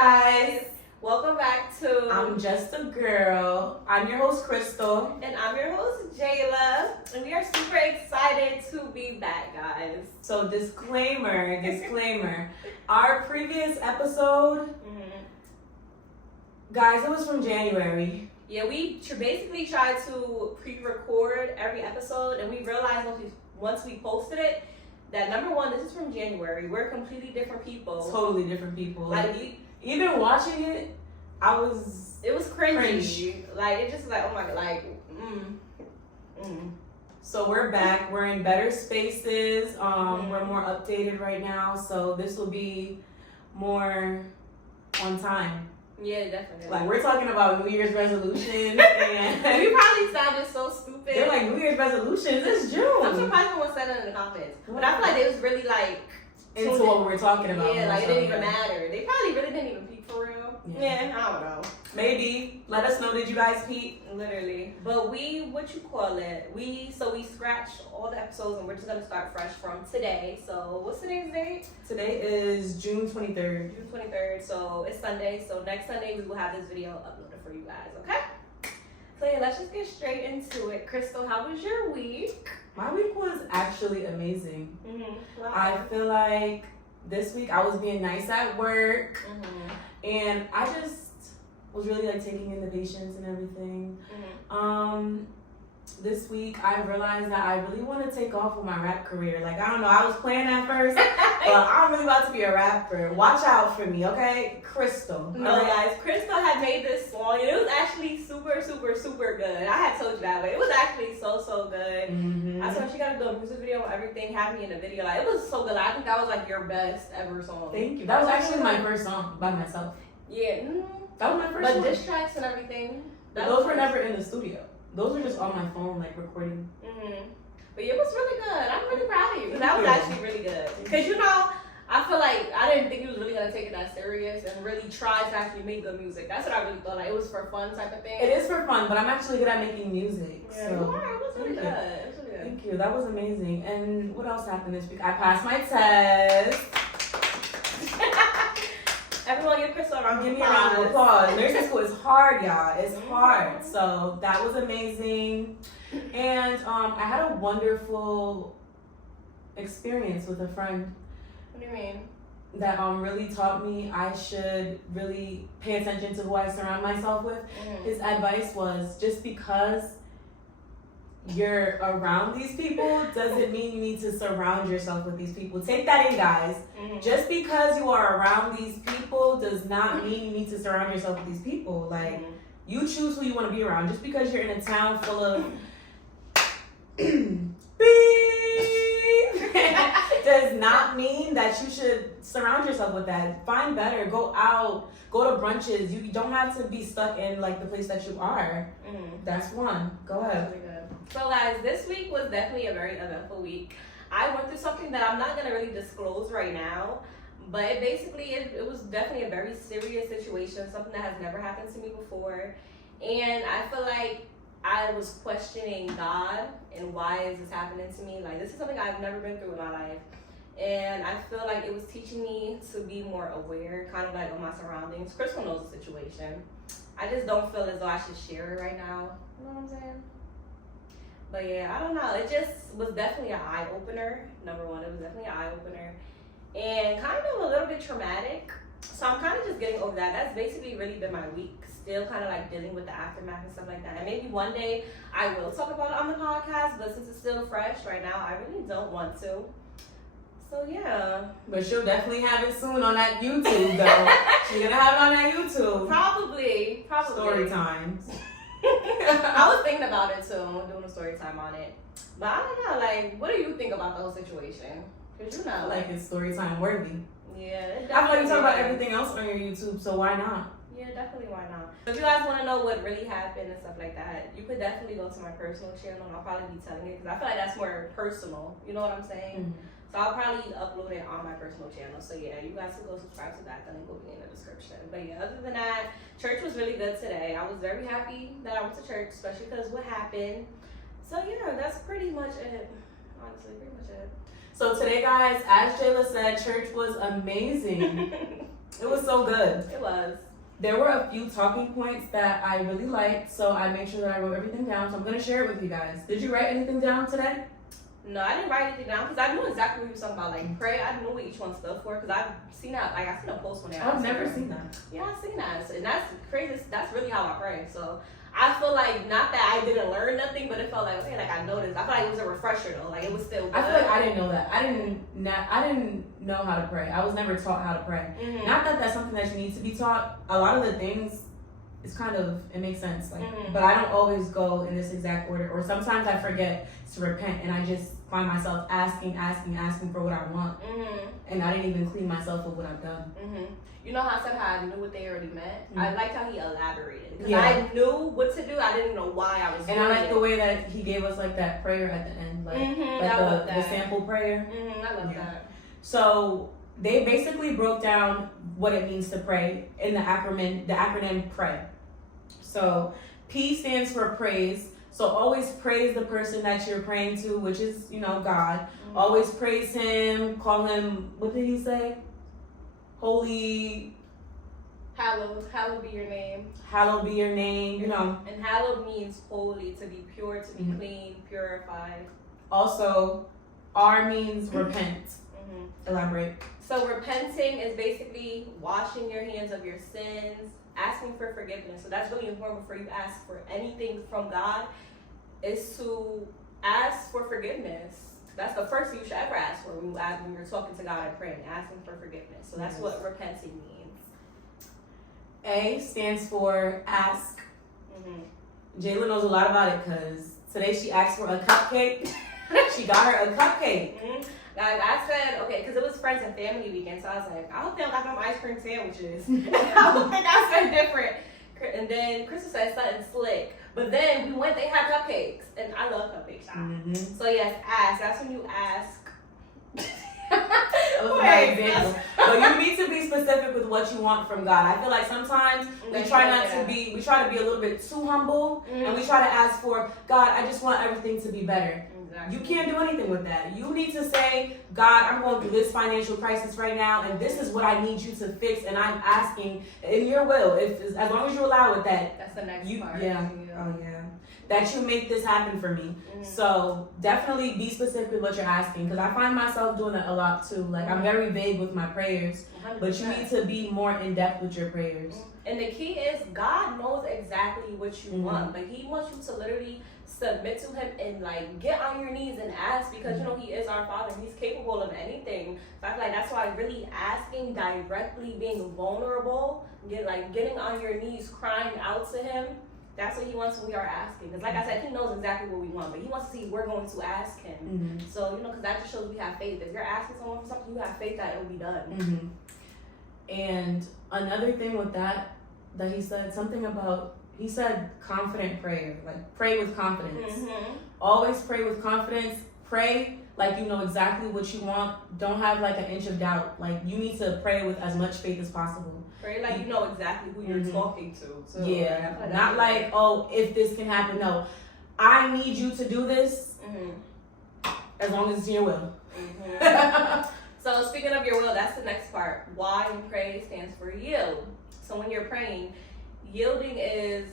guys. Welcome back to I'm Just a Girl. I'm your host, Crystal. And I'm your host, Jayla. And we are super excited to be back, guys. So disclaimer. Our previous episode, guys, it was from January. Yeah, we basically tried to pre-record every episode, and we realized once we posted it, that number one, this is from January. We're completely different people. Totally different people. Like, even watching it, it was cringy. Like, it just like, oh my God, like, So we're back. We're in better spaces. We're more updated right now. So this will be more on time. Yeah, definitely. Like, we're talking about New Year's resolutions. And we probably sounded so stupid. They're like, New Year's resolutions, it's June. I'm surprised no one said it in the comments. But I feel like they was really like into what we were talking about. Yeah, like it didn't even matter. They probably really didn't even peep for real. Yeah, I don't know. Maybe. Let us know, did you guys peep? Literally. But we scratched all the episodes and we're just gonna start fresh from today. So what's today's date? Today is June 23rd. June 23rd. So it's Sunday. So next Sunday we will have this video uploaded for you guys, okay? So yeah, let's just get straight into it. Crystal, how was your week? My week was actually amazing. Wow. I feel like this week I was being nice at work, and I just was really like taking in the patients and everything. This week I realized that I really want to take off with my rap career. Like, I don't know, I was playing at first, but I'm really about to be a rapper. Watch out for me, okay? Crystal. No, guys, Crystal had made this song, and it was actually super, super, super good. I had told you that way. It was actually so, so good. I told her she got to do a music video and everything, have me in the video. Like, it was so good. I think that was like your best ever song. Thank you. That was actually my first song by myself. Yeah. That was my first one. But diss tracks and everything. Those were never in the studio. Those were just on my phone, like, recording. But yeah, it was really good. I'm really proud of you. That was actually really good. Because, you know, I feel like I didn't think you was really going to take it that serious and really try to actually make good music. That's what I really thought. Like, it was for fun type of thing. It is for fun, but I'm actually good at making music. Yeah, so. you are. It was really good. It was really good. Thank you. That was amazing. And what else happened this week? I passed my test. Everyone give Crystal a round Give me a round of applause. Nursing school is hard, y'all. It's hard. So that was amazing. And I had a wonderful experience with a friend. What do you mean? That really taught me I should really pay attention to who I surround myself with. His advice was, just because you're around these people doesn't mean you need to surround yourself with these people. Take that in, guys. Just because you are around these people does not mean you need to surround yourself with these people. Like, you choose who you want to be around. Just because you're in a town full of does not mean that you should surround yourself with that. Find better. Go out. Go to brunches. You don't have to be stuck in like the place that you are. That's one. Go ahead. Really good. So guys, this week was definitely a very eventful week. I went through something that I'm not gonna really disclose right now, but it was definitely a very serious situation, something that has never happened to me before. And I feel like I was questioning God and why is this happening to me? Like, this is something I've never been through in my life. And I feel like it was teaching me to be more aware, kind of like of my surroundings. Crystal knows the situation. I just don't feel as though I should share it right now. You know what I'm saying? But yeah, I don't know. It just was definitely an eye-opener. Number one, it was definitely an eye-opener. And kind of a little bit traumatic. So I'm kind of just getting over that. That's basically really been my week. Still kind of like dealing with the aftermath and stuff like that. And maybe one day I will talk about it on the podcast. But since it's still fresh right now, I really don't want to. So yeah. But she'll definitely have it soon on that YouTube though. She's gonna have it on that YouTube. Probably. Story times. I was thinking about it too, doing a story time on it. But I don't know, like, what do you think about the whole situation? Because you know, like, it's story time worthy. Yeah, I feel like you talk about everything else on your YouTube, so why not? Yeah, definitely, why not? If you guys want to know what really happened and stuff like that, you could definitely go to my personal channel and I'll probably be telling it because I feel like that's more personal. You know what I'm saying? So I'll probably upload it on my personal channel. So yeah, you guys can go subscribe to that. The link will be in the description. But yeah, other than that, church was really good today. I was very happy that I went to church, especially because what happened. So yeah, that's pretty much it. Honestly, pretty much it. So today, guys, as Jayla said, church was amazing. It was so good. It was. There were a few talking points that I really liked, so I made sure that I wrote everything down. So I'm gonna share it with you guys. Did you write anything down today? No, I didn't write anything down because I knew exactly what you were talking about. Like pray, I knew what each one stood for because I've seen that. Like I seen a post one day. I've never seen that. Yeah, I've seen that, and that's crazy. That's really how I pray. So I feel like not that I didn't learn nothing, but it felt like okay, like I noticed. I feel like it was a refresher though. Like it was still. Good. I feel like I didn't know that. I didn't know how to pray. I was never taught how to pray. Mm-hmm. Not that that's something that you need to be taught. A lot of the things, it's kind of, it makes sense. Like, but I don't always go in this exact order. Or sometimes I forget to repent, and I just find myself asking for what I want, and I didn't even clean myself of what I've done. You know how I said how I knew what they already meant? I liked how he elaborated. Because Yeah. I knew what to do. I didn't know why I was doing it. And I like the way that he gave us like that prayer at the end, like the sample prayer. I love that. So they basically broke down what it means to pray in the acronym pray. So P stands for praise. So always praise the person that you're praying to, which is, God. Always praise him, call him, what did he say? Holy. Hallowed be your name. Hallowed be your name, And hallowed means holy, to be pure, to be clean, purified. Also, R means repent. Elaborate. So repenting is basically washing your hands of your sins, asking for forgiveness. So that's really important before you ask for anything from God, is to ask for forgiveness. That's the first thing you should ever ask for when you're talking to God and praying, asking for forgiveness. So that's what repenting means. A stands for ask. Jayla knows a lot about it because today she asked for a cupcake. She got her a cupcake. Guys, I said, okay, because it was friends and family weekend, so I was like, I hope they don't got them ice cream sandwiches. I don't think I said different. And then Crystal said something slick. But then we went, they had cupcakes. And I love cupcakes. So yes, ask. That's when you ask. That was my example. But you need to be specific with what you want from God. I feel like sometimes we try to be a little bit too humble, and we try to ask for, God, I just want everything to be better. You can't do anything with that. You need to say, God, I'm going through this financial crisis right now, and this is what I need you to fix, and I'm asking in your will, as long as you allow it, that that's the next part. Yeah. Oh yeah. That you make this happen for me. So definitely be specific with what you're asking, because I find myself doing that a lot too. Like I'm very vague with my prayers, 100%. But you need to be more in depth with your prayers. And the key is God knows exactly what you want. Like He wants you to literally submit to Him and like get on your knees and ask, because He is our Father. He's capable of anything. So I feel like that's why really asking directly, being vulnerable, getting on your knees, crying out to Him. That's what He wants when we are asking. Because like I said, He knows exactly what we want, but He wants to see we're going to ask Him. So, because that just shows we have faith. If you're asking someone for something, you have faith that it will be done. And another thing with that He said something about, He said confident prayer. Like pray with confidence. Always pray with confidence. Pray like you know exactly what you want. Don't have like an inch of doubt. Like you need to pray with as much faith as possible. Pray like you know exactly who you're talking to. So yeah, not like, oh, if this can happen. No, I need you to do this as long as it's in your will. So speaking of your will, that's the next part. Y in pray stands for yield. So when you're praying, yielding is,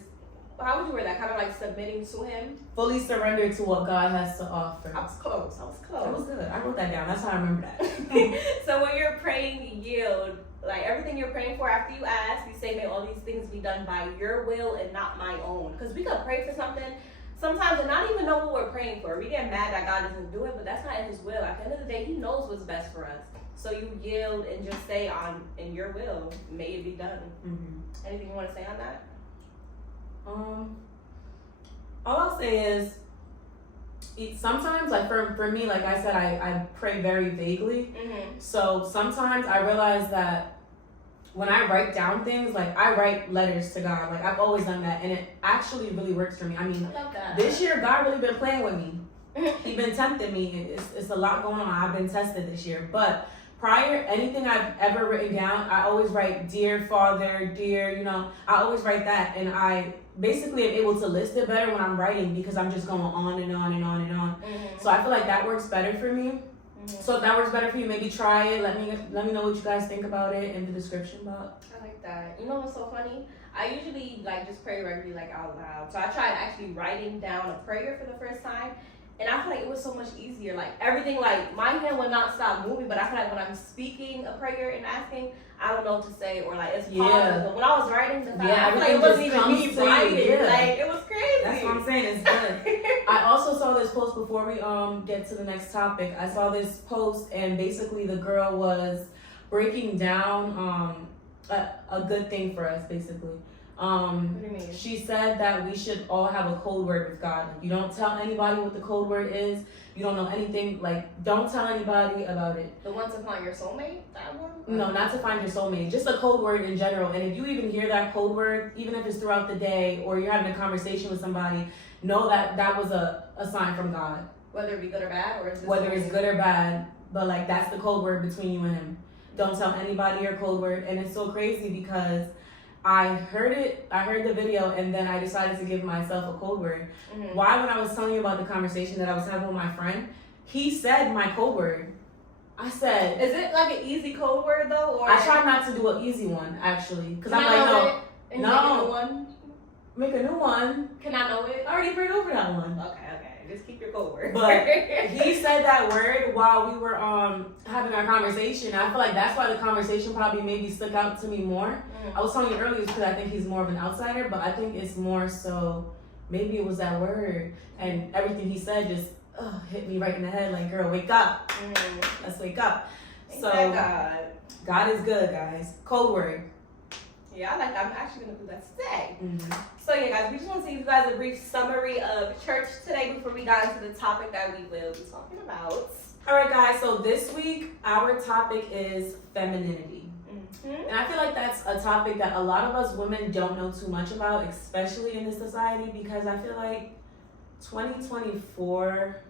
how would you word that? Kind of like submitting to Him? Fully surrender to what God has to offer. I was close. That was good. I wrote that down. That's how I remember that. So when you're praying, yield. Like everything you're praying for, after you ask, you say, may all these things be done by your will and not my own. Because we could pray for something sometimes and not even know what we're praying for. We get mad that God doesn't do it, but that's not in His will. At the end of the day, He knows what's best for us. So you yield and just say, in your will, may it be done. Anything you want to say on that? All I'll say is, sometimes, like for me, like I said, I pray very vaguely. So sometimes I realize that when I write down things, like I write letters to God. Like I've always done that, and it actually really works for me. I mean, I love that. This year God really been playing with me. He's been tempting me. It's a lot going on. I've been tested this year, but prior, anything I've ever written down, I always write, dear Father, dear, I always write that, and I basically am able to list it better when I'm writing because I'm just going on and on and on and on. So I feel like that works better for me. So if that works better for you, maybe try it. Let me know what you guys think about it in the description box. I like that. You know what's so funny? I usually like just pray regularly, like out loud. So I tried actually writing down a prayer for the first time, and I feel like it was so much easier. Like everything, like my hand would not stop moving, but I feel like when I'm speaking a prayer and asking, I don't know what to say, or like it's pauses. But when I was writing the I feel like it wasn't even me writing. Yeah. Like it was crazy. That's what I'm saying. It's good. I also saw this post before we get to the next topic. I saw this post, and basically the girl was breaking down a good thing for us, basically. What do you mean? She said that we should all have a code word with God. Like, you don't tell anybody what the code word is. You don't know anything. Like, don't tell anybody about it. The one to find your soulmate? That one? No, not to find your soulmate. Just a code word in general. And if you even hear that code word, even if it's throughout the day or you're having a conversation with somebody, know that that was a sign from God. Whether it be good or bad, or whether it's good or bad, but like that's the code word between you and him. Don't tell anybody your code word. And it's so crazy because I heard the video, and then I decided to give myself a code word. Why? When I was telling you about the conversation that I was having with my friend, he said my code word. I said, is it like an easy code word though? Or I try not to do an easy one actually, because I'm like, no, make a new one. Can I know it? I already prayed over that one. Okay. Just keep your code word. But he said that word while we were having our conversation. I feel like that's why the conversation probably maybe stuck out to me more. I was telling you earlier because I think he's more of an outsider, but I think it's more so maybe it was that word and everything he said just hit me right in the head. Like, girl, wake up. Let's wake up. So God is good, guys. Code word. Yeah, I like that. I'm actually going to do that today. So yeah, guys, we just want to give you guys a brief summary of church today before we got into the topic that we will be talking about. All right, guys. So this week, our topic is femininity. And I feel like that's a topic that a lot of us women don't know too much about, especially in this society, because I feel like 2024,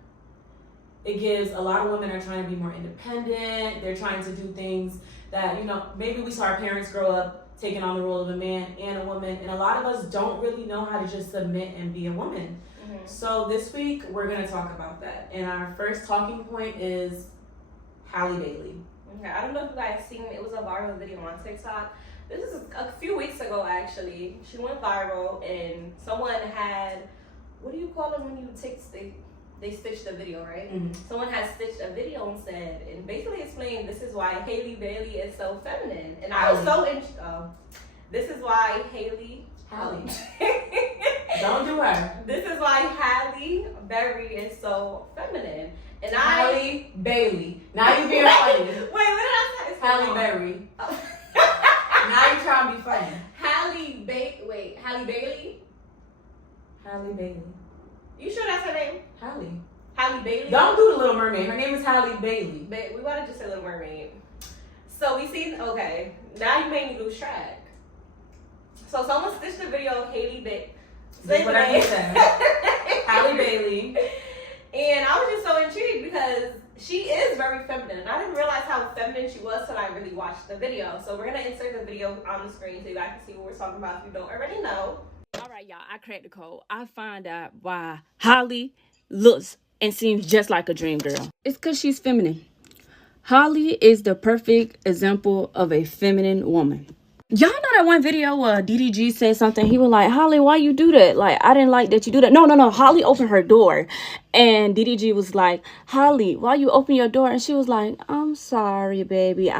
it gives a lot of women are trying to be more independent. They're trying to do things that, maybe we saw our parents grow up taking on the role of a man and a woman, and a lot of us don't really know how to just submit and be a woman. So this week we're going to talk about that, and our first talking point is Halle Bailey. Okay, I don't know if you guys seen it. Was a viral video on TikTok. This is a few weeks ago actually. She went viral, and someone had, what do you call it when you they stitched the video, right? Someone has stitched a video and said, and basically explained, this is why Halle Bailey is so feminine. And I was so interested. This is why Halle. Don't do her. This is why Halle Berry is so feminine. And Halle Bailey. Now you're being funny. Wait, what did I say? Halle Berry. Now you're trying to be funny. Halle Bailey? Halle Bailey. You sure that's her name? Halle Bailey? Don't do the Little Mermaid. Her name is Halle Bailey. We gotta just say Little Mermaid. So we seen, okay, now you made me lose track. So someone stitched the video of Halle Bailey. Whatever you said. Halle Bailey. And I was just so intrigued because she is very feminine. And I didn't realize how feminine she was till I really watched the video. So we're gonna insert the video on the screen so you guys can see what we're talking about if you don't already know. All right, y'all, I cracked the code. I find out why Holly looks and seems just like a dream girl. It's because she's feminine. Holly is the perfect example of a feminine woman. Y'all know that one video where DDG said something? He was like, Holly, why you do that? Like, I didn't like that you do that. No. Holly opened her door. And DDG was like, Holly, why you open your door? And she was like, I'm sorry, baby.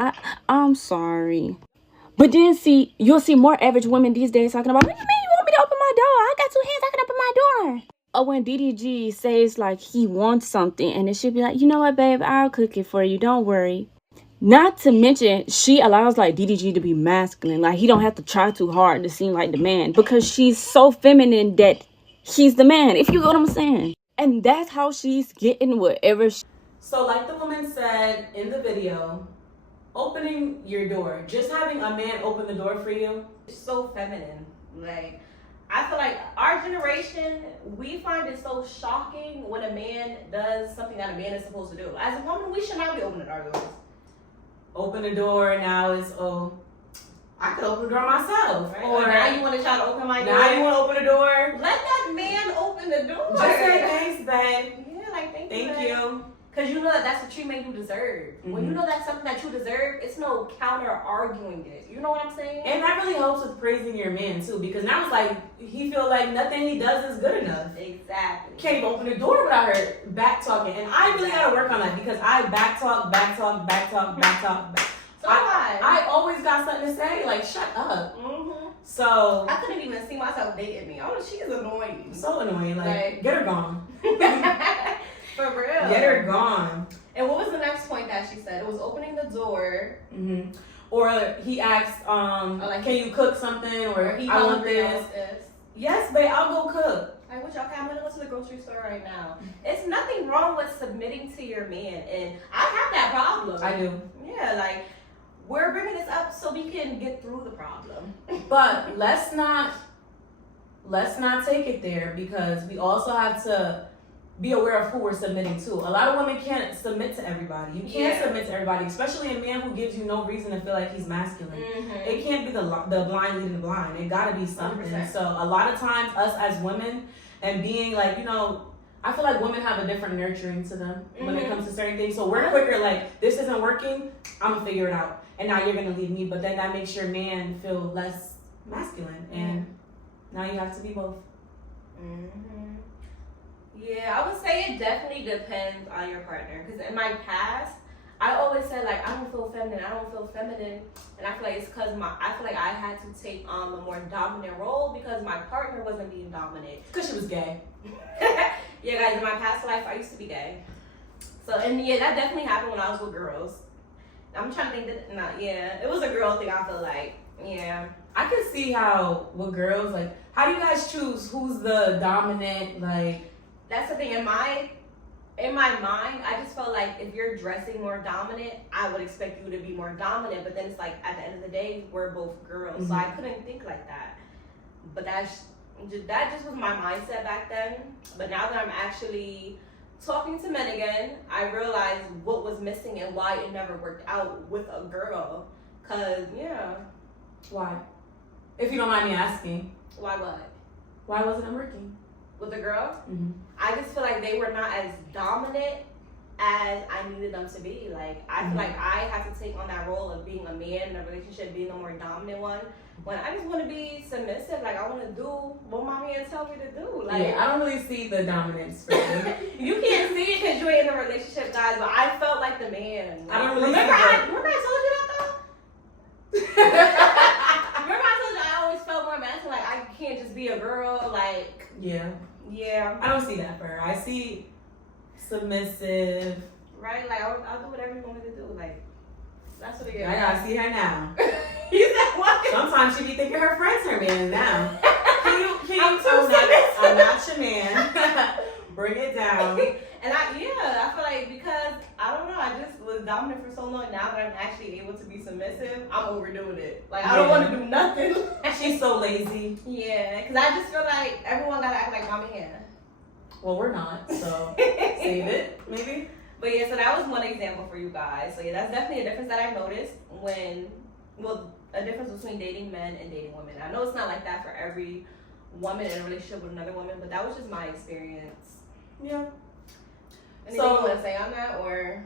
I'm sorry. But then you'll see more average women these days talking about, what do you mean you want me to open my door? I got 2 hands, I can open my door. Or when DDG says like he wants something and then she'll be like, you know what, babe, I'll cook it for you. Don't worry. Not to mention, she allows like DDG to be masculine. Like he don't have to try too hard to seem like the man because she's so feminine that he's the man, if you know what I'm saying. And that's how she's getting whatever So like the woman said in the video, opening your door, just having a man open the door for you, it's so feminine. Like, I feel like our generation, we find it so shocking when a man does something that a man is supposed to do. As a woman, we should not be opening our doors. Open the door, now it's, I could open the door myself. Right? Or now you want to try to open my door. Now you want to open the door. Let that man open the door. Just say thanks, babe. Yeah, like thank you. Because you know that that's the treatment you deserve. When you know that's something that you deserve, it's no counter arguing it. You know what I'm saying? And that really helps with praising your man too, because now it's like he feel like nothing he does is good enough. Exactly. Can't even open the door without her back talking, and I really gotta work on that because I back talk. So I always got something to say. Like, shut up. So I couldn't even see myself dating me. Oh, she is annoying. So annoying. Like get her gone. For real. Get her gone. And what was the next point that she said? It was opening the door. Or he asked, like, can you cook something? Or he I want this. this. Yes, babe, I'll go cook. Like, okay, I'm gonna go to the grocery store right now. It's nothing wrong with submitting to your man, and I have that problem. I do. Yeah, like we're bringing this up so we can get through the problem. But let's not take it there, because we also have to be aware of who we're submitting to. A lot of women can't submit to everybody. You can't submit to everybody, especially a man who gives you no reason to feel like he's masculine. It can't be the blind leading the blind. It gotta be something. 100%. So a lot of times, us as women, and being like, I feel like women have a different nurturing to them when it comes to certain things. So we're quicker like, this isn't working, I'm gonna figure it out. And now you're gonna leave me, but then that makes your man feel less masculine. And now you have to be both. Yeah, I would say it definitely depends on your partner. Because in my past, I always said like, I don't feel feminine, and I feel like it's because I feel like I had to take on a more dominant role because my partner wasn't being dominant. Because she was gay. Yeah, guys, in my past life, I used to be gay. So, and yeah, that definitely happened when I was with girls. I'm trying to think it was a girl thing, I feel like. Yeah. I could see how with girls, like, how do you guys choose who's the dominant, like? That's the thing. In my mind, I just felt like if you're dressing more dominant, I would expect you to be more dominant. But then it's like, at the end of the day, we're both girls. So I couldn't think like that. But that just was my mindset back then. But now that I'm actually talking to men again, I realized what was missing and why it never worked out with a girl. Cause Why? If you don't mind me asking. Why what? Why wasn't it working? With a girl? I just feel like they were not as dominant as I needed them to be. Like, I feel like I have to take on that role of being a man in a relationship, being the more dominant one. When I just want to be submissive, like I want to do what my man tells me to do. Like, yeah, I don't really see the dominance for you. You can't see it because you ain't in a relationship, guys. But I felt like the man. Like, I don't really remember I told you that though. Remember I told you I always felt more masculine. Like I can't just be a girl. Like yeah. I don't see that for her. I see submissive. Right, like I'll do whatever you want me to do. Like that's what it is. I gotta see her now. You said what? Sometimes she be thinking her friends her man now. Can you I'm not your man. Bring it down. And I feel like because I don't know, I just was dominant for so long. Now that I'm actually able to be submissive, I'm overdoing it. Like I don't want to do nothing. She's so lazy. Yeah, because I just feel like everyone gotta act like mommy here. Well, we're not, so save it, maybe. But yeah, so that was one example for you guys. So yeah, that's definitely a difference that I noticed a difference between dating men and dating women. I know it's not like that for every woman in a relationship with another woman, but that was just my experience. Yeah. Anything you want to say on that, or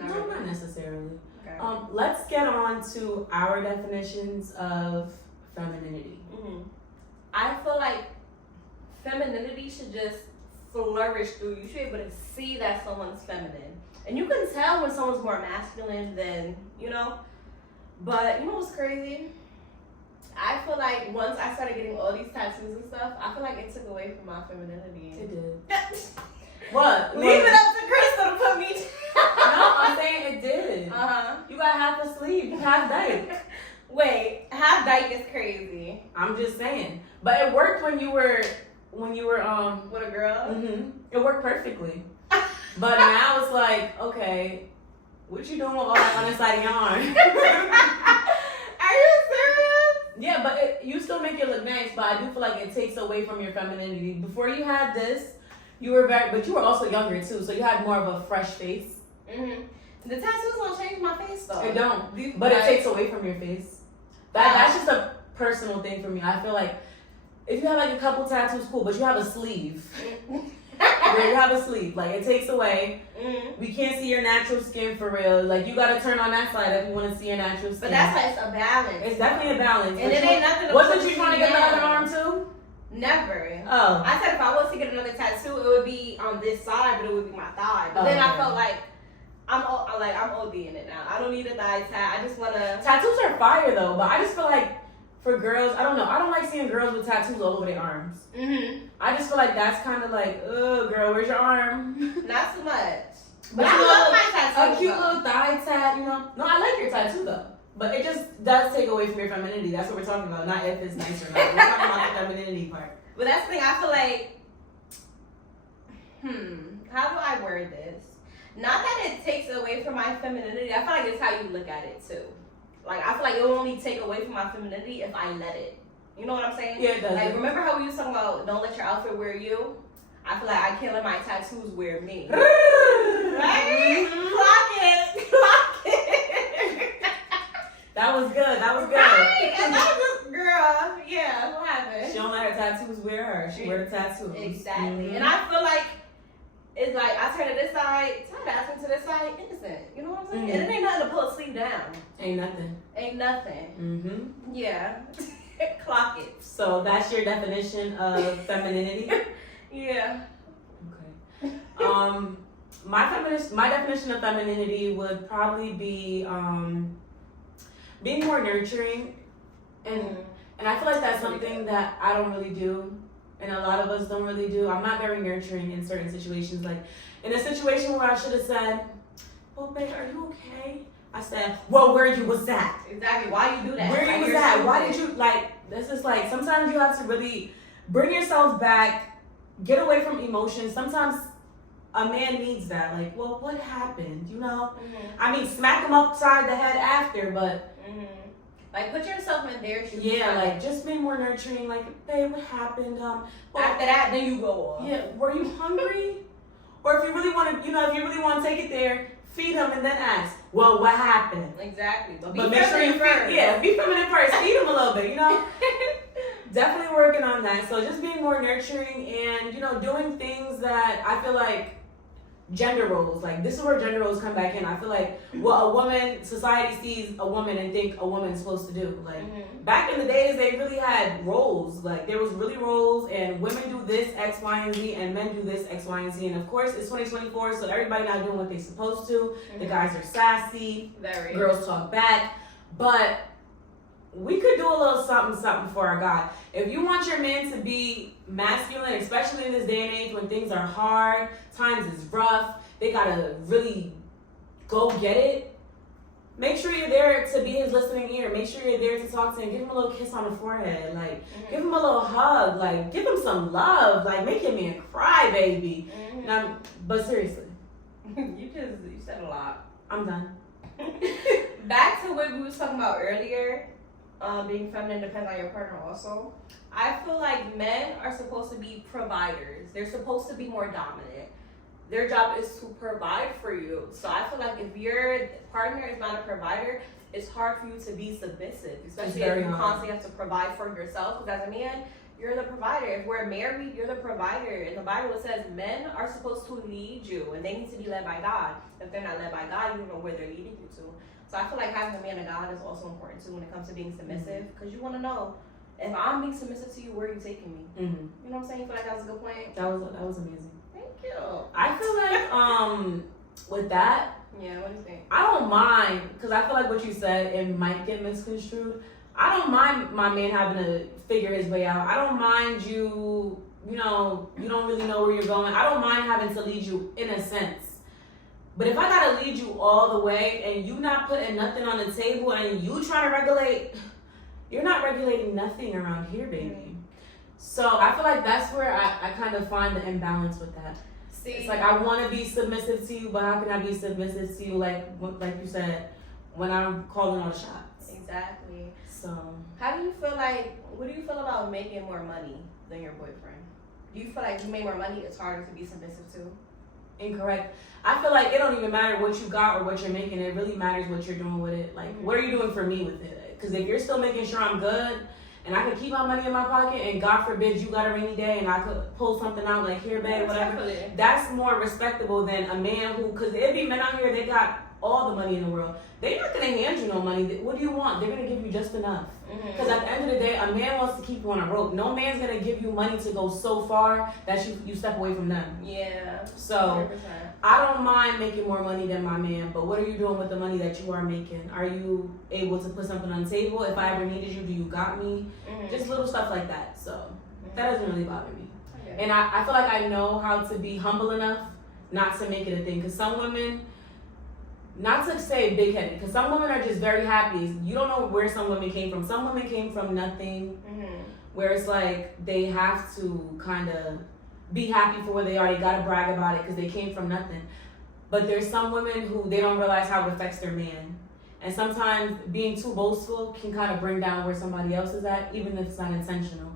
not necessarily. Okay. Let's get on to our definitions of femininity. I feel like femininity should just flourish through you. You should be able to see that someone's feminine, and you can tell when someone's more masculine than But you know what's crazy? I feel like once I started getting all these tattoos and stuff, I feel like it took away from my femininity. It did. What? Leave it up to Crystal to put me. No, I'm saying it did. You got half a sleeve, half dyke. Wait, half dyke is crazy. I'm just saying, but it worked when you were with a girl. It worked perfectly. But now it's like, okay, what you doing with all that undecided yarn? Are you serious? Yeah, but you still make it look nice, but I do feel like it takes away from your femininity. Before you had this, you were also younger too, so you had more of a fresh face. The tattoos don't change my face though. It don't, but it takes away from your face. That's just a personal thing for me. I feel like if you have like a couple tattoos, cool, but you have a sleeve. where you have a sleeve. Like, it takes away. We can't see your natural skin for real. Like, you gotta turn on that side if you want to see your natural skin. But that's why it's a balance. It's definitely a balance. And it ain't nothing to wasn't you trying to get the other arm too? Never. Oh. I said if I was to get another tattoo, it would be on this side, but it would be my thigh. But then I felt like I'm ODing it now. I don't need a thigh tat. I just wanna. Tattoos are fire though, but I just feel like for girls, I don't know. I don't like seeing girls with tattoos all over their arms. I just feel like that's kind of like, oh, girl, where's your arm? Not too much. But I love my tattoo. A cute little thigh tat, you know. No, I like your tattoo though. But it just does take away from your femininity. That's what we're talking about, not if it's nice or not. We're talking about the femininity part. But that's the thing, I feel like, how do I word this? Not that it takes away from my femininity. I feel like it's how you look at it too. Like, I feel like it will only take away from my femininity if I let it. You know what I'm saying? Yeah, it does. Like, remember how we was talking about don't let your outfit wear you? I feel like I can't let my tattoos wear me. Right? Clock it. That was good. That was good. Right? And that was just, girl, yeah, what happened? She don't let her tattoos wear her. She wear the tattoos. Exactly. And I feel like it's like I turn to this side, turn that to this side, innocent. You know what I'm saying? And it ain't nothing to pull a sleeve down. Ain't nothing. Ain't nothing. Yeah. Clock it. So that's your definition of femininity? Yeah. Okay. My definition of femininity would probably be being more nurturing, and I feel like that's something that I don't really do, and a lot of us don't really do. I'm not very nurturing in certain situations. Like in a situation where I should have said, "Oh, babe, are you okay?" I said, "Well, where you was at?" Exactly. Why you do that? Where you was at? Why did you like? This is like sometimes you have to really bring yourself back, get away from emotions. Sometimes a man needs that. Like, well, what happened? You know? I mean, smack him upside the head after, but. Like, put yourself in their shoes. Yeah, like, just be more nurturing. Like, babe, what happened? Well, after that, then you go on. Yeah, were you hungry? Or if you really want to, if you really want to take it there, feed him and then ask, well, what happened? Exactly. But make sure you feed. Yeah, be feminine first. Feed him a little bit, Definitely working on that. So just being more nurturing and, doing things that I feel like gender roles, like this is where gender roles come back in. I feel like what a woman, society sees a woman and think a woman's supposed to do. Like back in the days, they really had roles. Like there was really roles, and women do this X, Y, and Z, and men do this X, Y, and Z. And of course, it's 2024, so everybody not doing what they're supposed to. The guys are sassy, girls talk back, but we could do a little something for our God. If you want your man to be masculine, especially in this day and age when things are hard, times is rough, they gotta really go get it. Make sure you're there to be his listening ear. Make sure you're there to talk to him. Give him a little kiss on the forehead. Like, give him a little hug. Like, give him some love. Like, make your man cry, baby. Now, but seriously. You said a lot. I'm done. Back to what we was talking about earlier. Being feminine depends on your partner also. I feel like men are supposed to be providers. They're supposed to be more dominant. Their job is to provide for you. So I feel like if your partner is not a provider, it's hard for you to be submissive, especially if you constantly have to provide for yourself. Because as a man, you're the provider. If we're married, you're the provider. In the Bible, it says men are supposed to lead you, and they need to be led by God. If they're not led by God, you don't know where they're leading you to. So I feel like having a man of God is also important too when it comes to being submissive, because you want to know if I'm being submissive to you, where are you taking me? You know what I'm saying? You feel like that was a good point? That was amazing. Thank you. I feel like with that, yeah, what do you think? I don't mind, because I feel like what you said, it might get misconstrued. I don't mind my man having to figure his way out. I don't mind you don't really know where you're going. I don't mind having to lead you in a sense. But if I gotta lead you all the way and you not putting nothing on the table and you trying to regulate, you're not regulating nothing around here, baby. So I feel like that's where I kind of find the imbalance with that. See, it's like I want to be submissive to you, but how can I be submissive to you like you said, when I'm calling all the shots? Exactly. So what do you feel about making more money than your boyfriend? Do you feel like you make more money, it's harder to be submissive to? Incorrect. I feel like it don't even matter what you got or what you're making. It really matters what you're doing with it. Like, what are you doing for me with it? Because if you're still making sure I'm good and I could keep my money in my pocket, and God forbid you got a rainy day and I could pull something out like here, babe, whatever. That's more respectable than a man who, because there'd be men out here, they got all the money in the world. They're not going to hand you no money. What do you want? They're going to give you just enough. Because at the end of the day, a man wants to keep you on a rope. No man's going to give you money to go so far that you step away from them. Yeah. So 100%. I don't mind making more money than my man, but what are you doing with the money that you are making? Are you able to put something on the table? If I ever needed you, do you got me? Just little stuff like that. So that doesn't really bother me. And I feel like I know how to be humble enough not to make it a thing. Because some women, not to say big-headed, because some women are just very happy. You don't know where some women came from. Some women came from nothing, where it's like they have to kind of be happy for where they are. They got to brag about it because they came from nothing. But there's some women who they don't realize how it affects their man. And sometimes being too boastful can kind of bring down where somebody else is at, even if it's not intentional.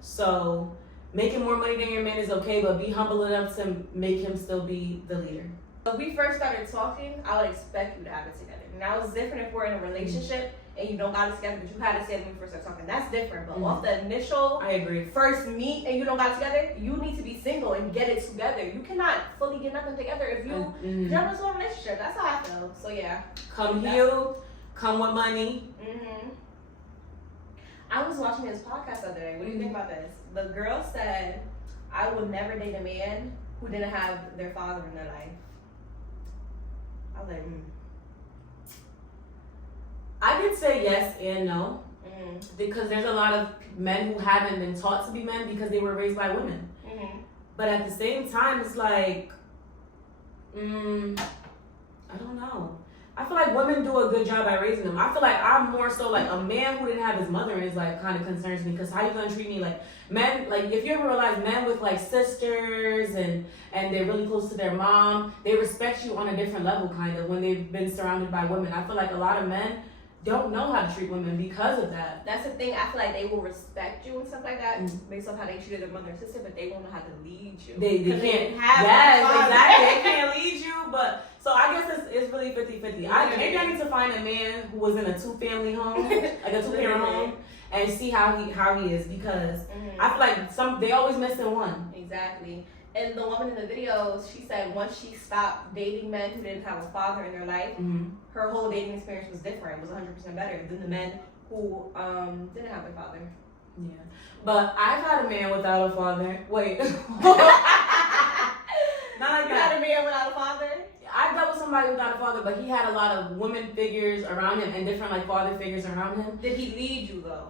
So making more money than your man is okay, but be humble enough to make him still be the leader. When we first started talking, I would expect you to have it together. Now it's different if we're in a relationship and you don't got it together, but you had it together when we first started talking. That's different. But off the initial, I agree, first meet and you don't got it together, you need to be single and get it together. You cannot fully get nothing together if you jump into a relationship. That's how I feel. So yeah. Come healed, come with money. I was watching this podcast the other day. What do you think about this? The girl said, I would never date a man who didn't have their father in their life. I was like, I could say yes and no. Because there's a lot of men who haven't been taught to be men because they were raised by women. But at the same time, it's like, I don't know. I feel like women do a good job at raising them. I feel like I'm more so like a man who didn't have his mother in his life kind of concerns me, because how you gonna treat me like men, like if you ever realize men with like sisters and they're really close to their mom, they respect you on a different level kind of when they've been surrounded by women. I feel like a lot of men don't know how to treat women because of that. That's the thing. I feel like they will respect you and stuff like that based on how they treated their mother and sister, but they won't know how to lead you. They can't have exactly. They can't lead you, but so I guess it's really 50-50. Maybe I need to find a man who was in a two-family home, like a two-parent home, and see how he is, because I feel like they always missing one. Exactly. And the woman in the video, she said once she stopped dating men who didn't have a father in their life, her whole dating experience was different. It was 100% better than the men who didn't have a father. Yeah. But I've had a man without a father. Wait. Not like you had a man without a father? I dealt with somebody without a father, but he had a lot of women figures around him and different like father figures around him. Did he lead you though?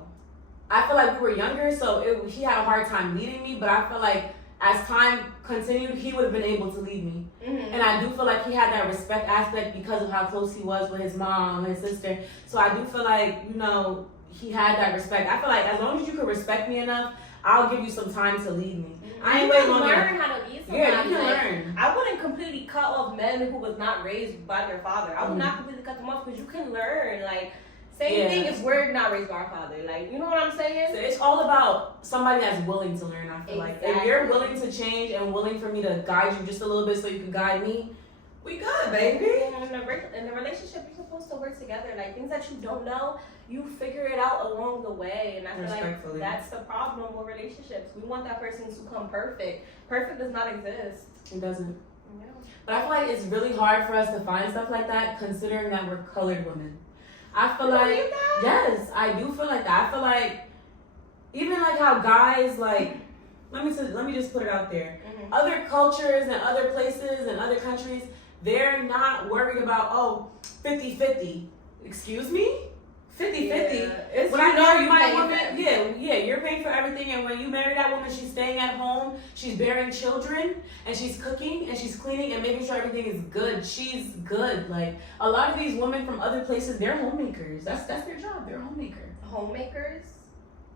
I feel like we were younger, so he had a hard time leading me, but I feel like as time continued, he would have been able to lead me. And I do feel like he had that respect aspect because of how close he was with his mom and his sister. So I do feel like, he had that respect. I feel like as long as you can respect me enough, I'll give you some time to lead me. I ain't waiting long enough. Learn how to lead somebody. Yeah, you can learn. I wouldn't completely cut off men who was not raised by their father. I would not completely cut them off because you can learn. Like, same thing if we're not raised by our father. Like, you know what I'm saying? So it's all about somebody that's willing to learn, I feel like. If you're willing to change and willing for me to guide you just a little bit so you can guide me, we good, baby. In the relationship, you're supposed to work together. Like, things that you don't know, you figure it out along the way. And I feel like that's the problem with relationships. We want that person to come perfect. Perfect does not exist. It doesn't. No. But I feel like it's really hard for us to find stuff like that, considering that we're colored women. I feel like, yes, I do feel like that. I feel like, even like how guys, like, let me just put it out there. Other cultures and other places and other countries, they're not worried about, 50-50. Excuse me? 50-50. When I know you my woman, you're paying for everything, and when you marry that woman, she's staying at home, she's bearing children, and she's cooking, and she's cleaning, and making sure everything is good. She's good. Like, a lot of these women from other places, they're homemakers. That's their job. They're homemaker. Homemakers?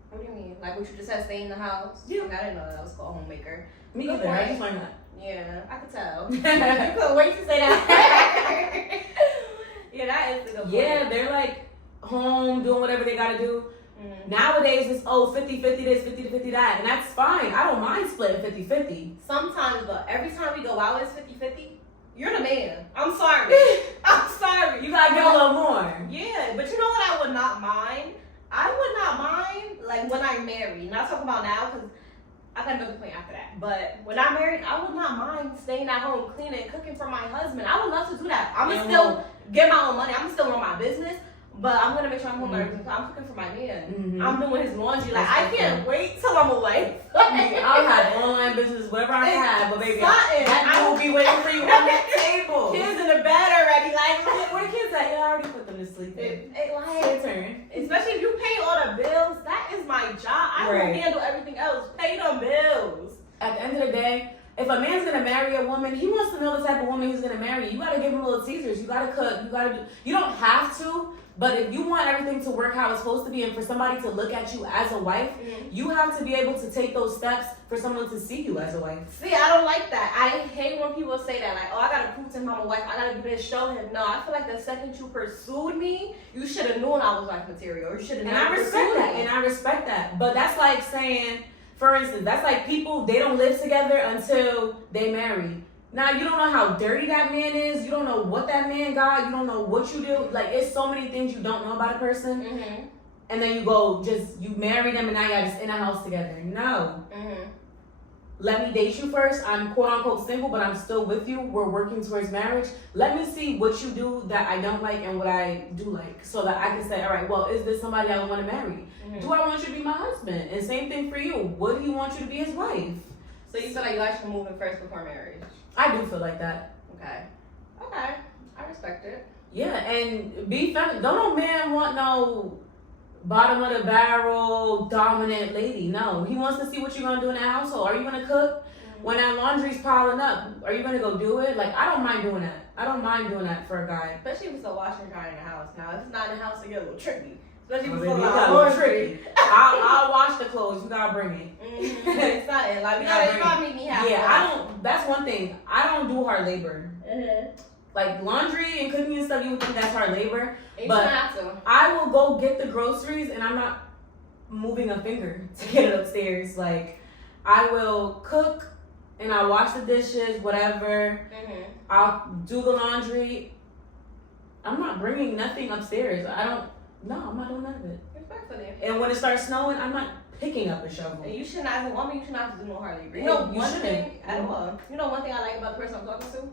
What do you mean? Like what you just said, stay in the house? Yeah. I didn't know that was called homemaker. Me either. I just learned that. Yeah, I could tell. You couldn't wait to say that. Yeah, that is the good point. Yeah, they're like home doing whatever they gotta do. Nowadays it's 50-50 this, 50-50 that, and that's fine. I don't mind splitting 50-50. Sometimes, but every time we go out it's 50-50. You're the man. I'm sorry. I'm sorry. You gotta give a little more. Yeah, but you know what I would not mind? I would not mind, like, when I'm married. Not talking about now, because I got another point after that. But when I'm married, I would not mind staying at home, cleaning, cooking for my husband. I would love to do that. I'm going to still get my own money. I'm still run my business. But I'm going to make sure I'm home everything. I'm cooking for my man. I'm doing his laundry. Like, I can't wait till I'm away. I'll have online business, whatever I have. But baby, I will be waiting for you on that table. Kids in the bed already. Like, where the kids at? Yeah, I already put them to sleep. It's turn. Especially if you pay all the bills, that is my job. I will handle everything else. Pay them bills. At the end of the day, if a man's gonna marry a woman, he wants to know the type of woman he's gonna marry. You gotta give him little teasers. You gotta cook. You gotta do. You don't have to, but if you want everything to work how it's supposed to be, and for somebody to look at you as a wife, you have to be able to take those steps for someone to see you as a wife. See, I don't like that. I hate when people say that, like, oh, I gotta prove to him I'm a wife. I gotta do this, show him. No, I feel like the second you pursued me, you should have known I was wife material. You should have. And I respect that. And I respect that. But that's like saying, for instance, that's like people, they don't live together until they marry. Now, you don't know how dirty that man is. You don't know what that man got. You don't know what you do. Like, it's so many things you don't know about a person. And then you marry them and now y'all just in a house together. No. Let me date you first. I'm quote unquote single, but I'm still with you. We're working towards marriage. Let me see what you do that I don't like and what I do like, so that I can say, all right, well, is this somebody I want to marry? Do I want you to be my husband? And same thing for you. Would he want you to be his wife? So you feel like you actually moving first before marriage? I do feel like that. Okay. I respect it. Yeah, and be feminine. Don't no man want no bottom of the barrel dominant lady. No, he wants to see what you're gonna do in the household. Are you gonna cook? When that laundry's piling up, are you gonna go do it? Like, I don't mind doing that. I don't mind doing that for a guy. Especially if it's a washer and dryer in the house. Now, if it's not in the house, it gets a little tricky. Especially if Well, it's baby, a little tricky. I'll wash the clothes. You gotta bring it. It's not like, you gotta meet me halfway. Yeah, I don't. That's one thing. I don't do hard labor. Like laundry and cooking and stuff, you would think that's hard labor. But I will go get the groceries and I'm not moving a finger to get it upstairs. Like, I will cook and I'll wash the dishes, whatever. I'll do the laundry. I'm not bringing nothing upstairs. I'm not doing none of it. And when it starts snowing, I'm not picking up a shovel. And you shouldn't, as a woman, you shouldn't have to do no hard labor. You know, one thing I like about the person I'm talking to?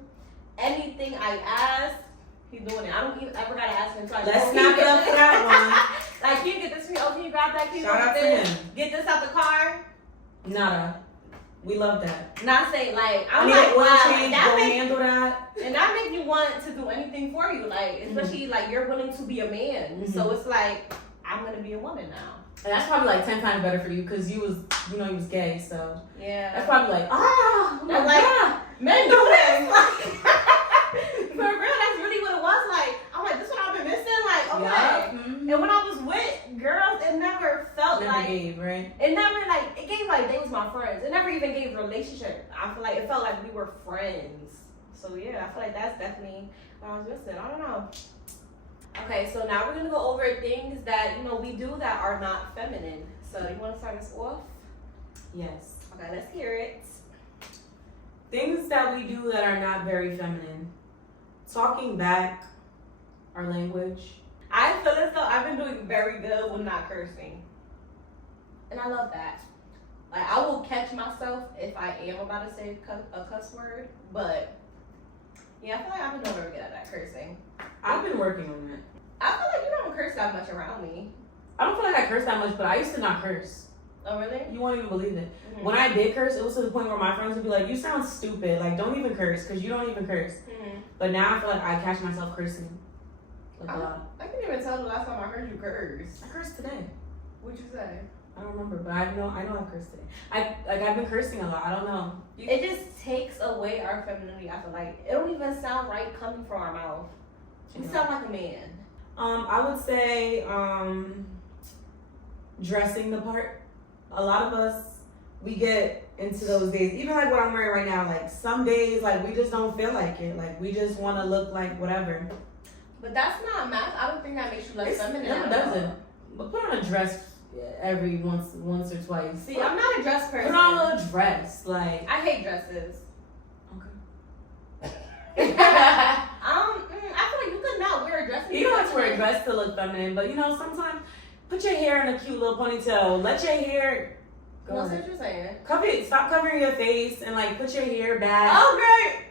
Anything I ask, he's doing it. I don't even ever gotta ask him twice. Let's snap it up for that one. Like, can you get this for me? Oh, can you grab that? Can you Shout out to him. Get this out the car? Nada. We love that. Not saying, like, I'm like, wow, change, go handle that. And that makes me want to do anything for you. Like, especially, like, you're willing to be a man. So it's like, I'm gonna be a woman now. And that's probably like 10 times better for you because you was gay, so yeah. That's probably like, men do this. For real, that's really what it was like. I'm like, this is what I've been missing. Like, okay. And when I was with girls, it never felt like gave, right? It never like it gave like they was my friends. It never even gave relationship. I feel like it felt like we were friends. So yeah, I feel like that's definitely what I was missing. I don't know. Okay, so now we're gonna go over things that we do that are not feminine. So you want to start us off? Yes. Okay, let's hear it. Things that we do that are not very feminine. Talking back our language. I feel as though I've been doing very good with not cursing, and I love that. Like, I will catch myself if I am about to say a cuss word, but yeah, I feel like I've been doing very good at that cursing. I've been working on it. I feel like you don't curse that much around me. I don't feel like I curse that much, but I used to not curse. Oh, really? You won't even believe it. When I did curse, it was to the point where my friends would be like, you sound stupid. Like, don't even curse, because you don't even curse. But now I feel like I catch myself cursing. Like, a lot. I can't even tell the last time I heard you curse. I cursed today. What'd you say? I don't remember, but I know I cursed today. I've been cursing a lot. I don't know. It just takes away our femininity. I feel like it don't even sound right coming from our mouth. You sound like a man. I would say dressing the part. A lot of us, we get into those days, even like what I'm wearing right now, like some days, like we just don't feel like it. Like we just want to look like whatever. But that's not math. I don't think that makes you less feminine. No, it doesn't. But put on a dress every once or twice. See, I'm not a dress person. Put on a dress, like. I hate dresses. Okay. I feel like you could not wear a dress. You don't have to wear a dress to look feminine, but sometimes put your hair in a cute little ponytail. Let your hair go. What's what you're saying? Stop covering your face and like put your hair back. Oh, great.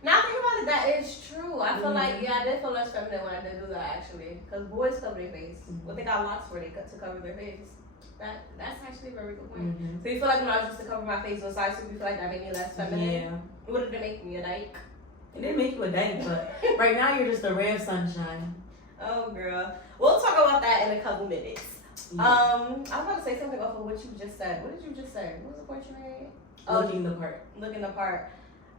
Now think about it, that is true. I feel like, I did feel less feminine when I did do that, actually. Because boys cover their face. What they got locks for, they cut to cover their face. That's actually a very good point. So you feel like when I was just to cover my face with side soup, you feel like that made me less feminine? Yeah. What did it make me, a dyke? It didn't make you a dyke, but right now you're just a ray of sunshine. Oh, girl. We'll talk about that in a couple minutes. Yeah. I was about to say something off of what you just said. What did you just say? What was the point you made? Looking the part. Looking the part.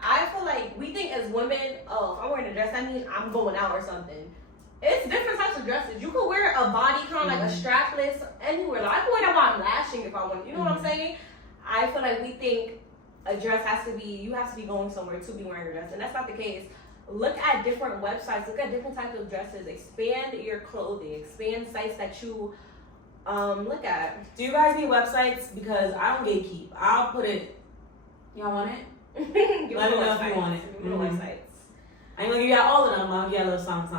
I feel like we think as women, if I'm wearing a dress, that means I'm going out or something. It's different types of dresses. You could wear a bodycon, like a strapless, anywhere. Like, I could wear that while I'm lashing if I want. You know what I'm saying? I feel like we think a dress has to be, you have to be going somewhere to be wearing a dress. And that's not the case. Look at different websites. Look at different types of dresses. Expand your clothing. Expand sites that you look at. Do you guys need websites? Because I don't gatekeep. I'll put it. Y'all want it? Let me know if you want it. Give me the websites. I ain't gonna give you all of them. I'll give you a little something.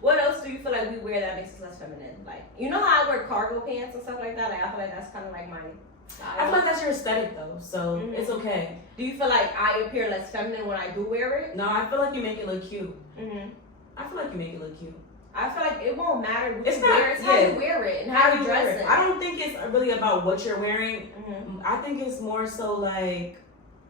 What else do you feel like we wear that makes us less feminine? Like, you know how I wear cargo pants and stuff like that? Like, I feel like that's kind of like my style. I feel like that's your aesthetic though, so it's okay. Do you feel like I appear less feminine when I do wear it? No, I feel like you make it look cute. I feel like you make it look cute. I feel like it won't matter what It's you not- wear. It's yeah. how you wear it and how you dress it. I don't think it's really about what you're wearing. I think it's more so like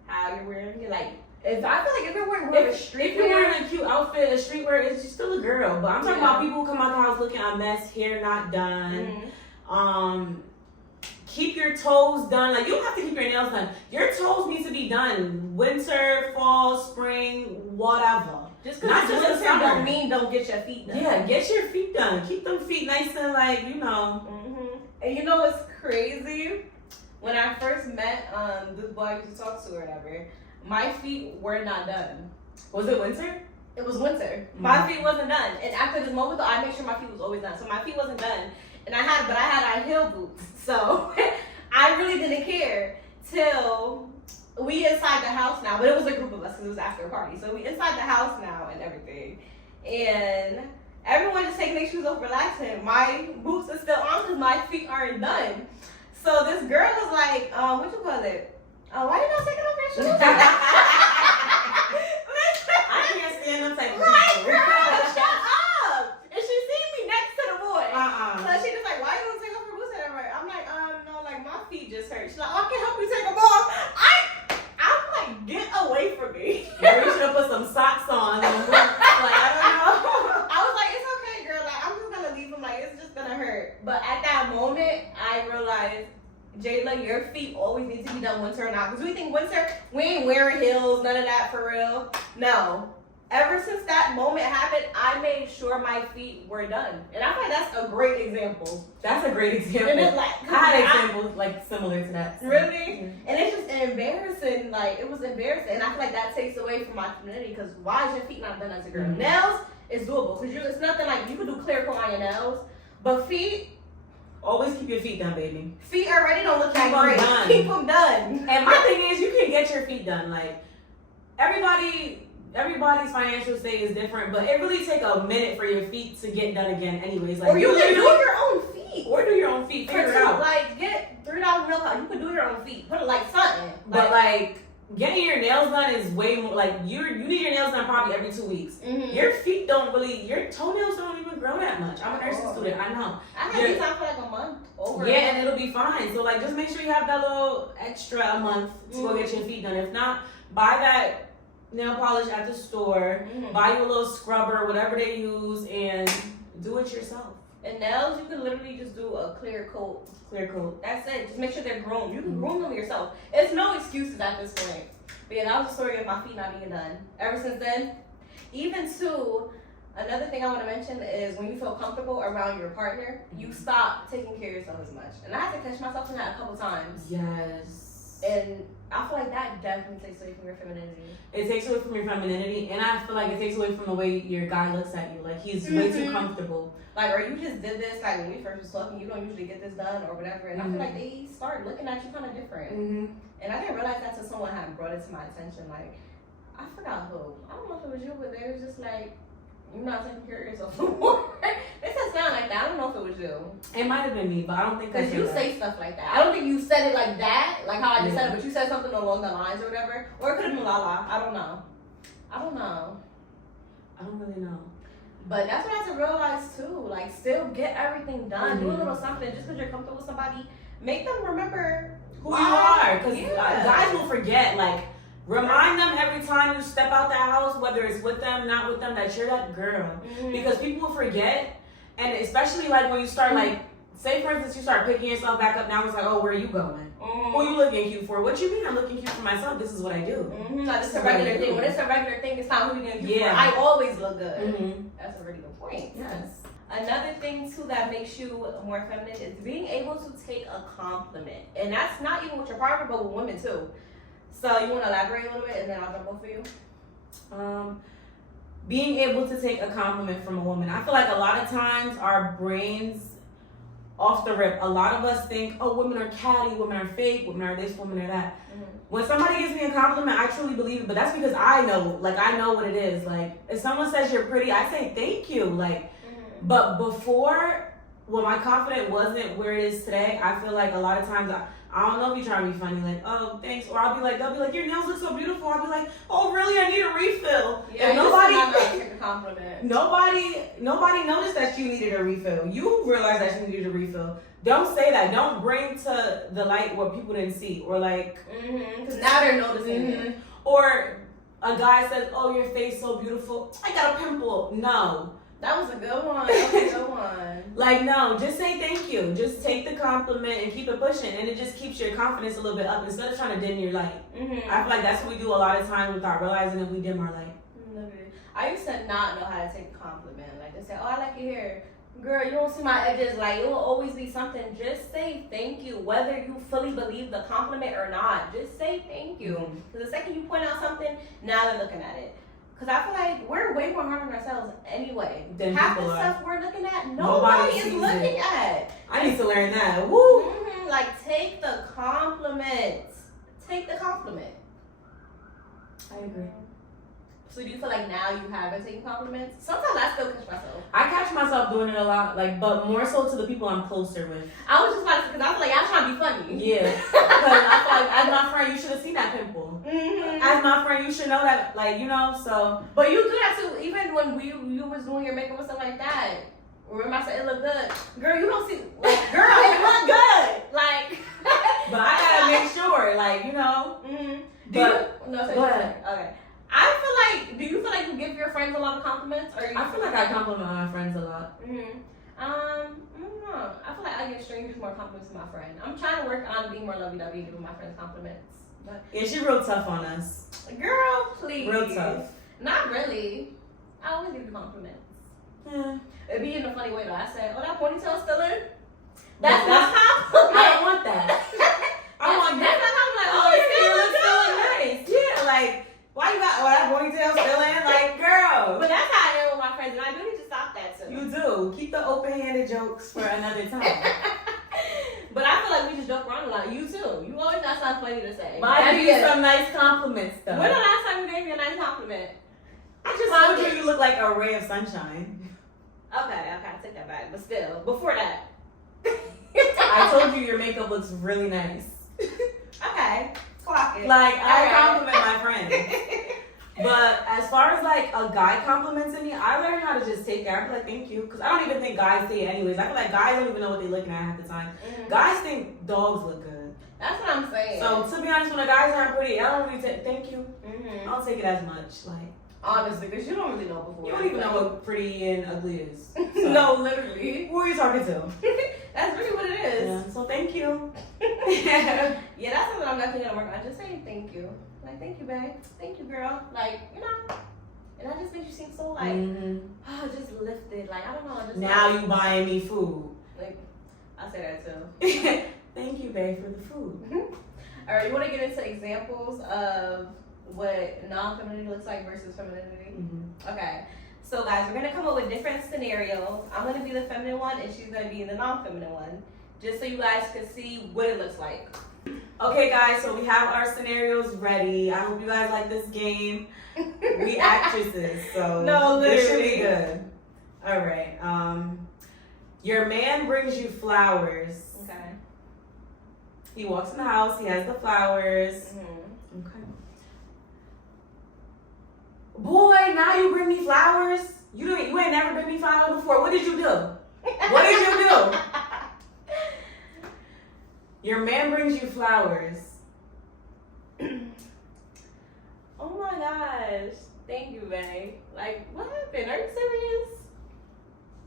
how you're wearing it. Like, if I feel like if you're wearing if you're wearing a cute outfit, a streetwear, it's just still a girl. But I'm talking about people who come out the house looking a mess, hair not done. Keep your toes done. Like, you don't have to keep your nails done. Your toes need to be done. Winter, fall, spring, whatever. Just Not because just it's the winter summer. don't mean don't get your feet done. Yeah, get your feet done. Keep them feet nice and like, you know. And you know what's crazy? When I first met this boy I used to talk to or whatever, my feet were not done. Was it winter? It was winter. My feet wasn't done. And after this moment though, I made sure my feet was always done. So my feet wasn't done. And I had high heel boots. So I really didn't care till we inside the house now. But it was a group of us because it was after a party. So we inside the house now and everything. And everyone just taking their shoes off, relaxing. My boots are still on because my feet aren't done. So this girl was like, what you call it? Why you not taking off your shoes? I can't stand them type of Right, people. girl, shut up! And she seen me next to the boy. So she just like, why you don't take off your boots? And I'm like, no, like my feet just hurt. She's like, oh, I can help you take them off. I'm like, get away from me. Maybe we should have put some socks on. And like, I don't know. I was like, it's okay, girl. Like, I'm just gonna leave them. Like, it's just gonna hurt. But at that moment, I realized, Jayla, your feet always need to be done winter or not. Because we think winter, we ain't wearing heels, none of that for real. No. Ever since that moment happened, I made sure my feet were done. And I feel like that's a great example. That's a great example. And it's like, I had examples like similar to that. So. Really? And it's just embarrassing. Like, it was embarrassing. And I feel like that takes away from my femininity. Because why is your feet not done as a girl? Nails is doable. Because it's nothing like, you can do clear coat on your nails. But feet, always keep your feet done, baby. feet already don't look that Keep 'em great. done. Keep them done. And my thing is, you can get your feet done. Like, everybody's financial state is different, but it really take a minute for your feet to get done again anyways. Like, Or you can do your own feet. Or do your own feet. Figure it out. Like, get $3 milk out. You can do your own feet. Put it like something. But like, getting your nails done is way more, like, you need your nails done probably every 2 weeks. Your feet don't really, your toenails don't even grow that much. I'm a nursing student, I know. I had these on for like a month. Yeah, and it'll be fine. So like, just make sure you have that little extra a month to go get your feet done. If not, buy that nail polish at the store, buy you a little scrubber, whatever they use, and do it yourself. And nails, you can literally just do a clear coat. Clear coat. That's it. Just make sure they're groomed. You can groom them yourself. It's no excuses at this point. But yeah, that was the story of my feet not being done. Ever since then, even too, another thing I want to mention is when you feel comfortable around your partner, you stop taking care of yourself as much. And I had to catch myself in that a couple times. Yes. And I feel like that definitely takes away from your femininity. It takes away from your femininity, and I feel like it takes away from the way your guy looks at you. Like, he's way too comfortable. Like, or you just did this, like, when we first was talking, you don't usually get this done or whatever. And I feel like they start looking at you kind of different. And I didn't realize that until someone had brought it to my attention. Like, I forgot who. I don't know if it was you, but they was just like, You're not taking care of yourself no more. It doesn't sound like that. I don't know if it was you. It might have been me, but I don't think I Because said you that. say stuff like that. I don't think you said it like that, like how I just Yeah. said it, but you said something along the lines or whatever. Or it could have been Lala. I don't know. I don't really know. But that's what I have to realize too. Like, still get everything done. Do a Mhm. little something just because you're comfortable with somebody. Make them remember Who you are, because Yeah. guys will forget. Like, remind them every time you step out that house, whether it's with them, not with them, that you're that girl. Mhm. Because people will forget, and especially like when you start like, say for instance, you start picking yourself back up. Now it's like, oh, where are you going? Who are you looking cute for? What you mean I'm looking cute for myself? This is what I do. Like, it's a regular thing. When it's a regular thing, it's not who you're gonna do. Yeah. I always look good. Mm-hmm. That's a really good point. Yes. Another thing too that makes you more feminine is being able to take a compliment, and that's not even with your partner, but with women too. So you want to elaborate a little bit, and then I'll jump over for you. Being able to take a compliment from a woman. I feel like a lot of times our brains, off the rip, a lot of us think, oh, women are catty, women are fake, women are this, women are that. Mm-hmm. When somebody gives me a compliment, I truly believe it, but that's because I know what it is. Like, if someone says you're pretty, I say thank you. Like, but before, when my confidence wasn't where it is today, I feel like a lot of times I don't know if you're trying to be funny, like, oh, thanks. Or they'll be like, your nails look so beautiful. I'll be like, oh, really? I need a refill. Yeah, and nobody take a compliment. Nobody noticed that you needed a refill. You realized that you needed a refill. Don't say that. Don't bring to the light what people didn't see. Or like, Because now they're noticing it. Or a guy says, oh, your face so beautiful. I got a pimple. No. That was a good one. That was a good one. Like, no, just say thank you. Just take the compliment and keep it pushing. And it just keeps your confidence a little bit up instead of trying to dim your light. I feel like that's what we do a lot of times without realizing that we dim our light. I used to not know how to take a compliment. Like, they say, oh, I like your hair. Girl, you don't see my edges. Like, it will always be something. Just say thank you. Whether you fully believe the compliment or not, just say thank you. Because the second you point out something, now they're looking at it. Because I feel like we're way more hard on ourselves anyway. Than half the people are. stuff we're looking at, nobody is sees looking it. at. I need to learn that. Woo! Like, take the compliments. Take the compliment. I agree. So do you feel like now you haven't taken compliments? Sometimes I still catch myself. I catch myself doing it a lot, like, but more so to the people I'm closer with. I was just about to, because I feel like I'm trying to be funny. Yeah. Because I feel like, as my friend, you should have seen that pimple. Mm-hmm. As my friend, you should know that, like, you know, so. But you do that too, even when you was doing your makeup and stuff like that. Remember I said it looked good. Girl, you don't see, like, girl, it looked good. Like. But I gotta make sure, like, you know. Go ahead. Okay. Do you feel like you give your friends a lot of compliments? Or I feel like I compliment my friends a lot. I don't know. I feel like I give strangers more compliments than my friend. I'm trying to work on being more lovey-dovey and giving my friends compliments. But Yeah, she real tough on us. girl, please. Real tough. Not really. I always give you compliments. Yeah. It'd be in a funny way though. I said, oh, that ponytail's still in? That's That's my compliment. I don't want that. I want That's that. my compliment. Oh, Oh, you you look still so look good. nice. Yeah, like, why you got that ponytail still in? Like, girl. But that's how I am with my friends, and I do need to stop that too. You do. Keep the open-handed jokes for another time. But I feel like we just joke around a lot. You too. You always got something funny to say. But I give you some nice compliments, though. When the last time you gave me a nice compliment? I just told you look like a ray of sunshine. Okay, I take that back. But still, before that. I told you your makeup looks really nice. Okay, clock it. Like, I Okay. compliment my friends. But as far as like a guy complimenting me, I learned how to just take care. I be like, thank you. Because I don't even think guys say it anyways. I feel like guys don't even know what they're looking at half the time. Guys think dogs look good. That's what I'm saying. So to be honest, when the guys aren't pretty, I don't really take thank you. Mhm. I don't take it as much. Like, Honestly, because you don't really know before. you don't even know what pretty and ugly is. So, No, literally. who are you talking to? That's really what it is. Yeah, so thank you. Yeah, that's something I'm definitely gonna work on. Just saying thank you. Like, thank you, babe. Thank you, girl. Like, you know. And that just makes you seem so like, oh, just lifted. Like, I don't know. Just Now like, you buying me food. Like, I say that too. Thank you, babe, for the food. All right, you want to get into examples of what non-femininity looks like versus femininity? Okay. So, guys, we're going to come up with different scenarios. I'm going to be the feminine one, and she's going to be the non-feminine one. Just so you guys can see what it looks like. Okay, guys, so we have our scenarios ready. I hope you guys like this game. We actresses, so No, this should literally. be good. All right. Your man brings you flowers. Okay. He walks in the house. He has the flowers. Mm-hmm. Okay. Boy, now you bring me flowers. You ain't never bring me flowers before. What did you do? What did you do? Your man brings you flowers. Oh my gosh. Thank you, babe. Like, what happened? Are you serious?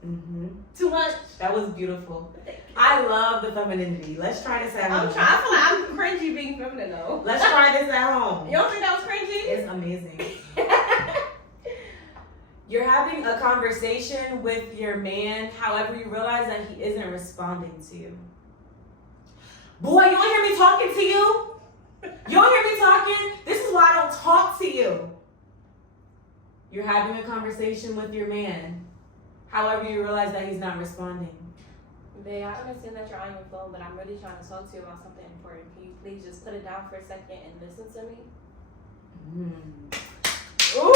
Mm-hmm. Too much? That was beautiful. Thank you. I love the femininity. Let's try this at home. I feel like I'm cringy being feminine though. Let's try this at home. You don't think that was cringy? It's amazing. You're having a conversation with your man, however, you realize that he isn't responding to you. Boy, you don't hear me talking to you? You don't hear me talking? This is why I don't talk to you. You're having a conversation with your man, however, you realize that he's not responding. Babe, I understand that you're on your phone, but I'm really trying to talk to you about something important. Can you please just put it down for a second and listen to me? Ooh!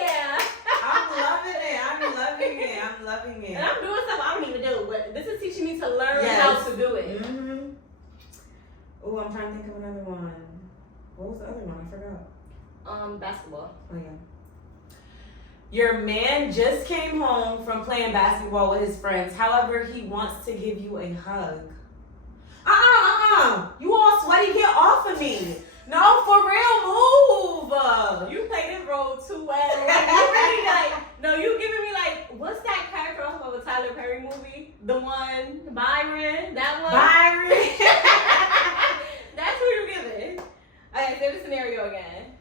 Yeah. I'm loving it. I'm loving it. I'm loving it. And I'm doing stuff I don't even do, but this is teaching me to learn Yes. how to do it. Mm-hmm. Oh, I'm trying to think of another one. What was the other one? I forgot. Basketball. Oh, yeah. Your man just came home from playing basketball with his friends. However, he wants to give you a hug. You all sweaty. Get off of me. No, for real, move. You play this role too well. Like, you really like, no, you giving me like, what's that character off of a Tyler Perry movie? The one, Byron, that one? Byron. That's who you're giving. Okay, say the scenario again.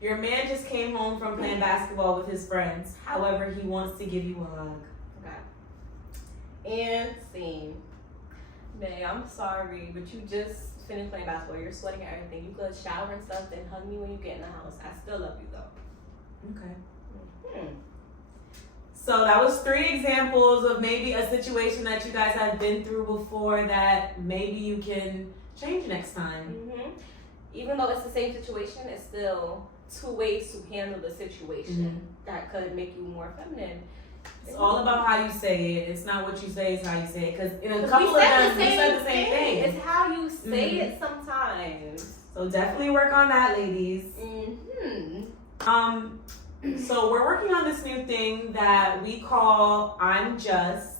Your man just came home from playing basketball with his friends. However, he wants to give you a hug. Okay. And scene. Babe, I'm sorry, but you just finished playing basketball. You're sweating and everything. You could shower and stuff, then hug me when you get in the house. I still love you though. Okay. Mm-hmm. So that was 3 examples of maybe a situation that you guys have been through before that maybe you can change next time. Mm-hmm. Even though it's the same situation, it's still 2 ways to handle the situation that could make you more feminine. It's all about how you say it. It's not what you say, it's how you say it. Because in a 'Cause couple of we them, we said the same thing. It's how you say it sometimes. So definitely work on that, ladies. So we're working on this new thing that we call I'm Just.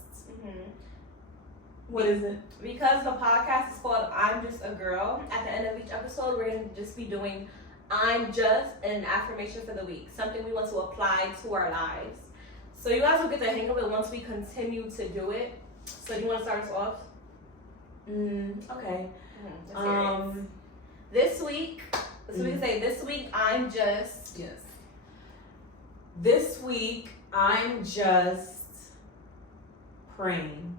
What is it? Because the podcast is called I'm Just a Girl, at the end of each episode, we're going to just be doing I'm Just an affirmation for the week, something we want to apply to our lives. So you guys will get the hang of it once we continue to do it. So do you want to start us off? Okay. This week, so we can say this week I'm just. Yes. This week, I'm just praying.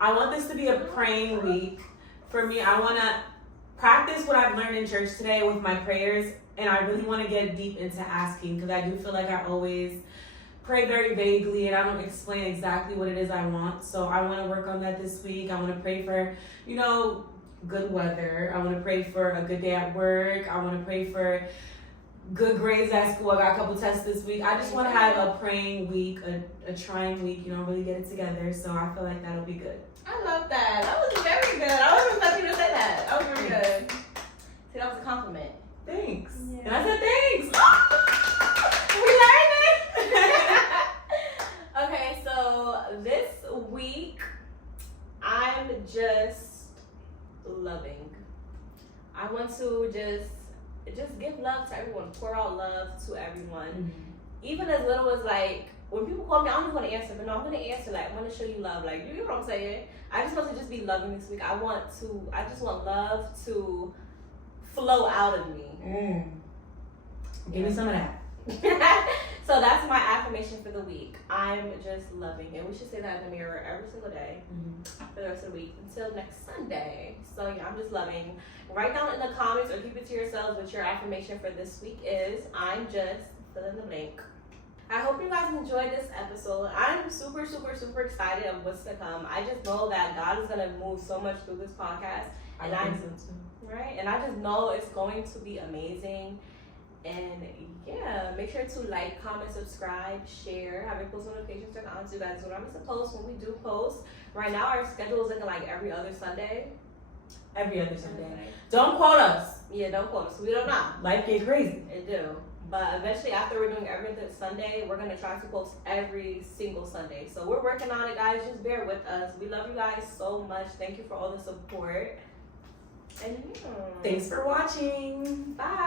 I want this to be a praying week. For me, I want to practice what I've learned in church today with my prayers, and I really want to get deep into asking, because I do feel like I always pray very vaguely and I don't explain exactly what it is I want. So I want to work on that this week. I want to pray for, good weather. I want to pray for a good day at work. I want to pray for good grades at school. I got a couple tests this week. I just want to have a praying week, a trying week, really get it together. So I feel like that'll be good. I love that. That was very good. I wasn't expecting you to say that. That was very good. See, that was a compliment. Thanks. Yeah. And I said thanks. We learned it. Okay, so this week I'm just loving. I want to just give love to everyone, pour out love to everyone. Even as little as like when people call me, I don't even want to answer, but no, I'm gonna answer. Like, I'm gonna show you love. Like, you know what I'm saying? I just want to just be loving this week. I just want love to flow out of me. Give me some of that. So that's my affirmation for the week. I'm just loving, and we should say that in the mirror every single day for the rest of the week until next Sunday. So yeah, I'm just loving. Write down in the comments or keep it to yourselves what your affirmation for this week is. I'm just fill in the blank. I hope you guys enjoyed this episode. I'm super, super, super excited of what's to come. I just know that God is gonna move so much through this podcast, and I think so too. right, and I just know it's going to be amazing. And yeah, make sure to like, comment, subscribe, share, have your post notifications turned on so you guys don't miss a post when we do post. Right now, our schedule is looking like every other Sunday. Every other Sunday. Don't quote us. Yeah, don't quote us. We don't know. Life get crazy. It do. But eventually, after we're doing every other Sunday, we're gonna try to post every single Sunday. So we're working on it, guys. Just bear with us. We love you guys so much. Thank you for all the support. And yeah. Thanks for watching. Bye.